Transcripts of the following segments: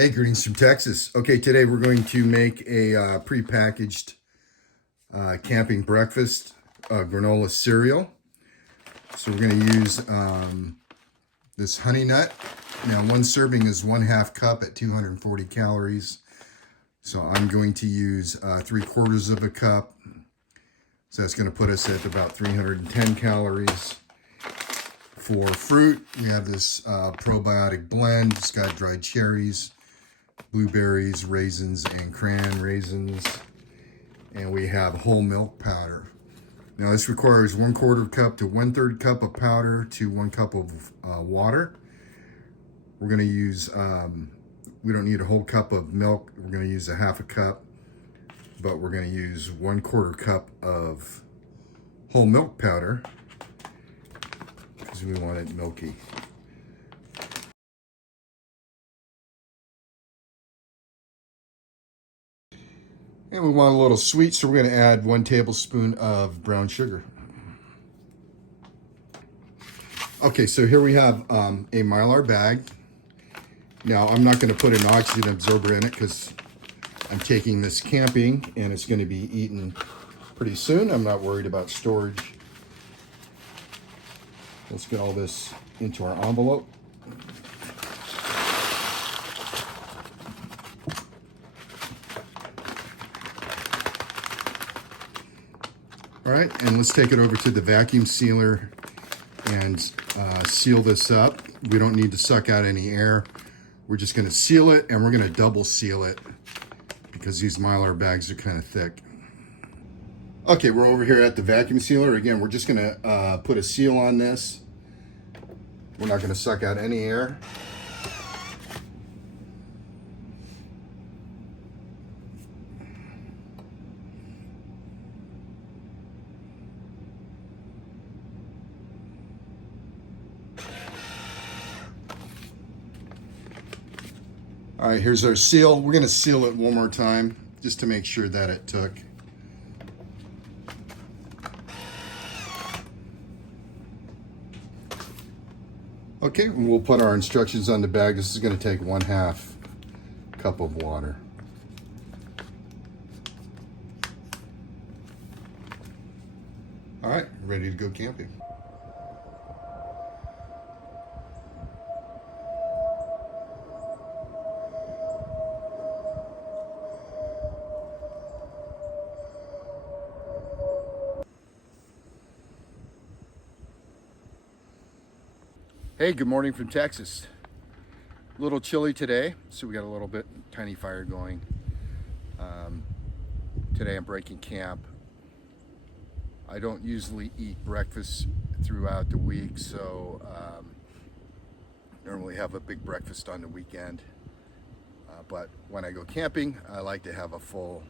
Hey, greetings from Texas. Okay, today we're going to make a pre-packaged camping breakfast granola cereal. So we're going to use this honey nut. Now, one serving is 1/2 cup at 240 calories. So I'm going to use 3/4 of a cup. So that's going to put us at about 310 calories. For fruit, we have this probiotic blend. It's got dried cherries, blueberries, raisins, and cran raisins. And we have whole milk powder. Now this requires 1/4 cup to 1/3 cup of powder to 1 cup of water. We're going to use, we don't need a whole cup of milk. We're going to use 1/2 cup, but we're going to use 1/4 cup of whole milk powder because we want it milky. And we want a little sweet, so we're going to add 1 tablespoon of brown sugar. Okay, so here we have a Mylar bag. Now, I'm not going to put an oxygen absorber in it because I'm taking this camping and it's going to be eaten pretty soon. I'm not worried about storage. Let's get all this into our envelope. All right, and let's take it over to the vacuum sealer and seal this up. We don't need to suck out any air. We're just going to seal it, and we're going to double seal it because these Mylar bags are kind of thick. Okay, we're over here at the vacuum sealer. Again, we're just going to put a seal on this. We're not going to suck out any air. All right, here's our seal. We're going to seal it one more time just to make sure that it took. Okay, and we'll put our instructions on the bag. This is going to take 1/2 cup of water. All right, ready to go camping. Hey, good morning from Texas. A little chilly today, so we got a little bit tiny fire going. Today I'm breaking camp. I don't usually eat breakfast throughout the week, so normally have a big breakfast on the weekend. But when I go camping, I like to have a full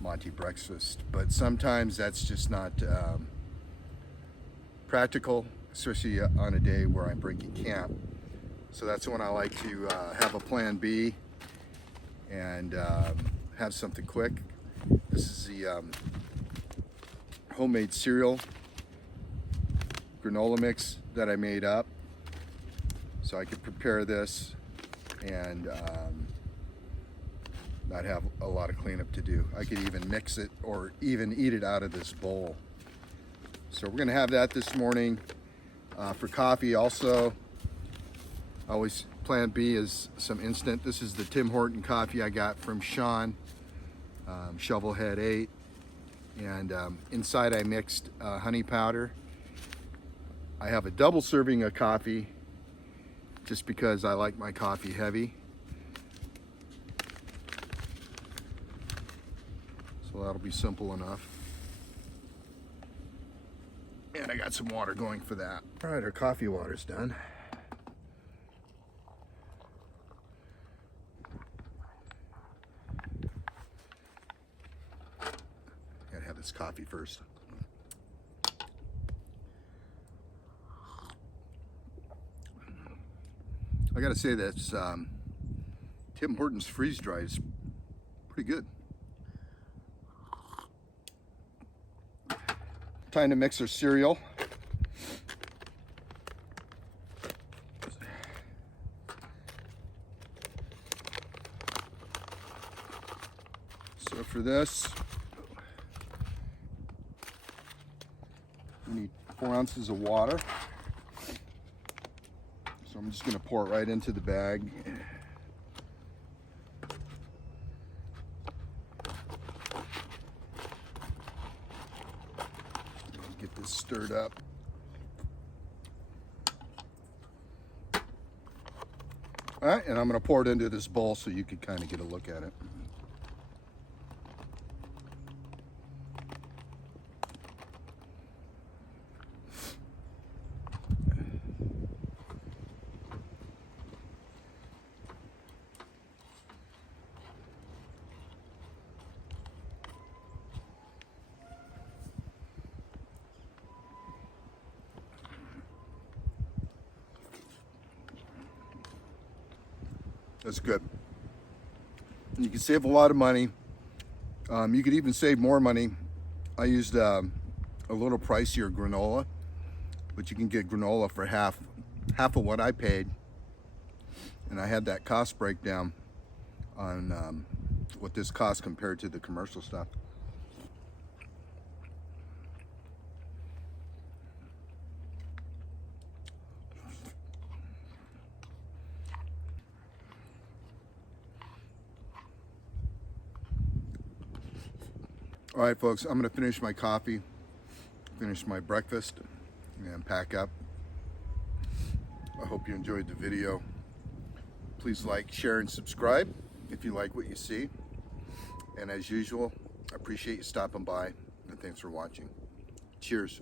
Monty breakfast. But sometimes that's just not practical, especially on a day where I'm breaking camp. So that's when I like to have a plan B and have something quick. This is the homemade cereal granola mix that I made up. So I could prepare this and not have a lot of cleanup to do. I could even mix it or even eat it out of this bowl. So we're gonna have that this morning. For coffee also, always plan B is some instant. This is the Tim Horton coffee I got from Sean, Shovelhead 8. And inside I mixed honey powder. I have a double serving of coffee just because I like my coffee heavy. So that'll be simple enough. And I got some water going for that. All right, our coffee water's done. Gotta have this coffee first. I gotta say that Tim Hortons freeze dry is pretty good. Time to mix our cereal. for this, we need 4 ounces of water. So I'm just going to pour it right into the bag. Get this stirred up. All right, and I'm going to pour it into this bowl so you can kind of get a look at it. That's good. You can save a lot of money. You could even save more money. I used a little pricier granola, but you can get granola for half of what I paid. And I had that cost breakdown on what this costs compared to the commercial stuff. All right, folks, I'm gonna finish my coffee, finish my breakfast, and pack up. I hope you enjoyed the video. Please like, share, and subscribe if you like what you see. And as usual, I appreciate you stopping by, and thanks for watching. Cheers.